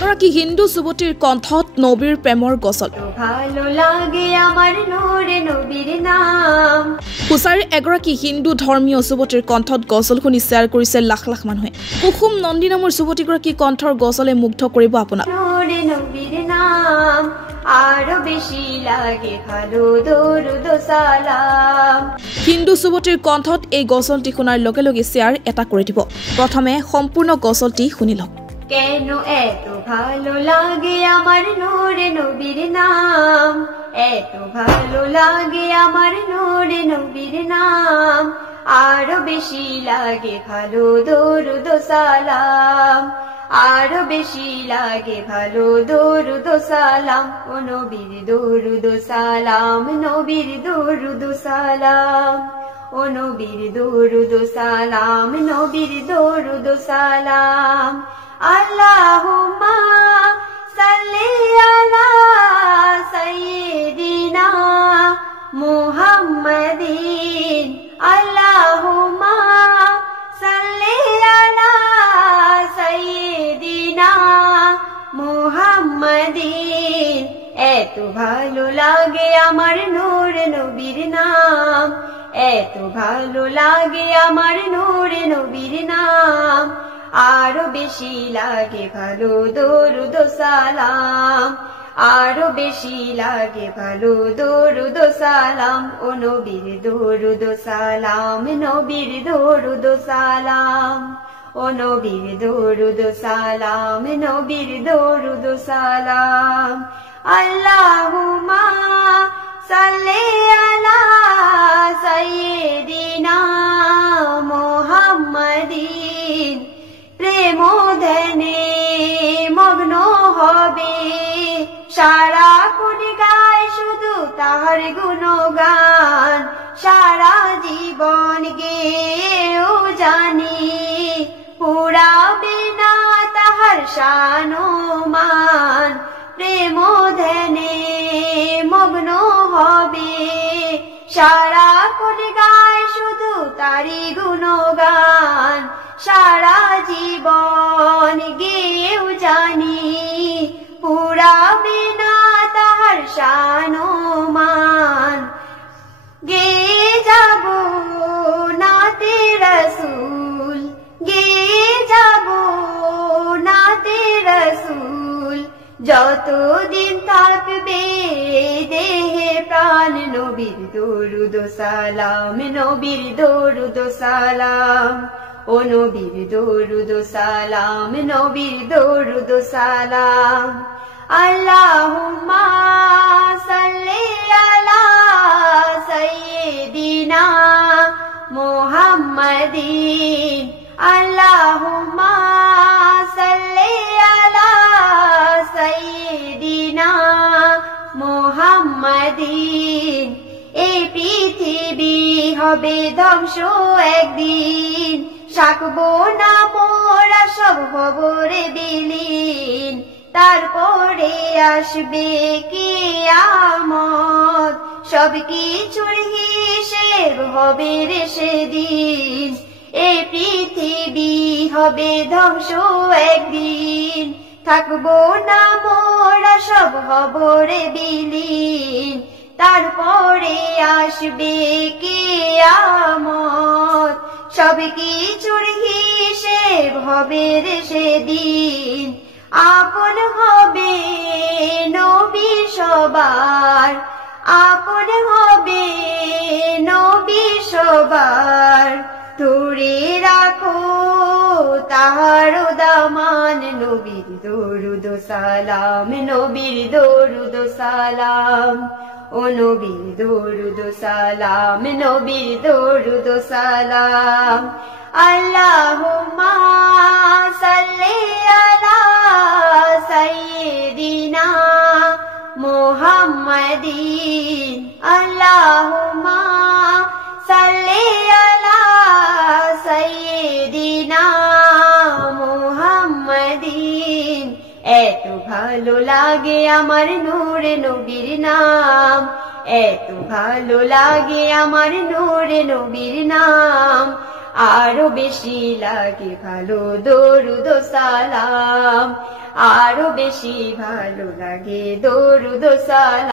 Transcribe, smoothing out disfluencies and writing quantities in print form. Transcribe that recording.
এগৰাকী হিন্দু যুৱতীৰ কণ্ঠত নবীৰ প্ৰেমৰ গজল। ভালো লাগে আমাৰ নূৰে নবীৰ নাম। হুছাৰীৰ এগৰাকী হিন্দু ধৰ্মীয় যুৱতীৰ কণ্ঠত গজল শুনি শ্বেয়াৰ কৰিছে লাখ লাখ মানুহে। কুসুম নন্দী নামৰ যুৱতীগৰাকী কণ্ঠৰ গজলে মুগ্ধ কৰিব আপোনাক। নূৰে নবীৰ নাম আৰু বেছি লাগে ভালো দৰুদ সালাম। হিন্দু যুৱতীৰ কণ্ঠত এই গজলটি শুনাৰ লগে লগে শ্বেয়াৰ এটা কৰি দিব। প্ৰথমে সম্পূৰ্ণ গজলটি শুনি লওক। কেন এত ভালো লাগে আমার নূরে নবীর নাম, এত ভালো লাগে আমার নূরে নবীর নাম, আরো বেশি লাগে ভালো দরুদ সালাম, আরো বেশি লাগে ভালো দরুদ সালাম। ও নবীর দরুদ সালাম, নবীর দরুদ সালাম, ও নবীর দরুদ সালাম, নবীর দরুদ সালাম। আল্লাহুম্মা সাল্লি আলা সাইয়্যিদিনা মুহাম্মাদিন, আল্লাহুম্মা সাল্লি আলা সাইয়্যিদিনা মুহাম্মাদিন। এত ভালো লাগে আমার নূরে নবীর নাম, এত ভালো লাগে আমার নূরে নবীর নাম, আরো বেশি লাগে ভালো দরুদ সালাম, আরো বেশি লাগে ভালো দরুদ সালাম। ও নবীর দরুদ সালাম, নবীর দরুদ সালাম, ও নবীর দরুদ সালাম, নবীর দরুদ সালাম। আল্লাহুম্মা সাল্লি আলা সাইয়্যিদিনা মুহাম্মাদিন। প্রেম ধ্যানে মগ্ন হবে সারা কোটি গায় শুধু তাহার গুণগান, সারা জীবন গেও জানি পুরাবে না তাহার শান মান। প্রেম ধ্যানে মগ্ন হবে সারা কোটি গায় শুধু তারি গুণগান, সারা জীবন গেও জানি পুরাবে না তাহার শান মান। গে যাব নাতে রসুল, গে যাব নাতে রসুল, যতদিন থাকবে দেহে প্রাণ। নবীর দরুদ সালাম, নবীর দরুদ সালাম, ও নবীর দরুদ সালাম, নবীর দরুদ সালাম। আল্লাহুম্মা সাল্লি আলা সাইয়্যিদিনা মুহাম্মাদিন, আল্লাহুম্মা সাল্লি আলা সাইয়্যিদিনা মুহাম্মাদিন। এই পৃথিবী হবে ধ্বংস একদিন, থাকবো না মোরা সব খবরে বিলীন। তারপরে আসবে কিয়ামত, সব কিছুর হিসেব হবে রে সেদিন। এই পৃথিবী হবে ধ্বংস একদিন, থাকবো না মোরা সব খবরে বিলীন। তারপরে আসবে কিয়ামত, সব কিছুর হিসেব হবে রে সেদিন। আপন হবে নবী সবার, আপন হবে নবী সবার, ধরে রাখো তাহার দামান। নবীর দরুদ সালাম, নবীর দরুদ সালাম, ও নবীর দরুদ সালাম, নবীর দরুদ সালাম। আল্লাহুম্মা সাল্লি আলা সাইয়্যিদিনা মুহাম্মাদিন, আল্লাহুম্মা সাল্লি আলা সাইয়্যিদিনা মুহাম্মাদিন। এত ভালো লাগে আমার নূরে নবীর নাম, এত ভালো লাগে আমার নূরে নবীর নাম, আরো বেশি লাগে ভালো দরুদ সালাম, আরো বেশি ভালো লাগে দরুদ সালাম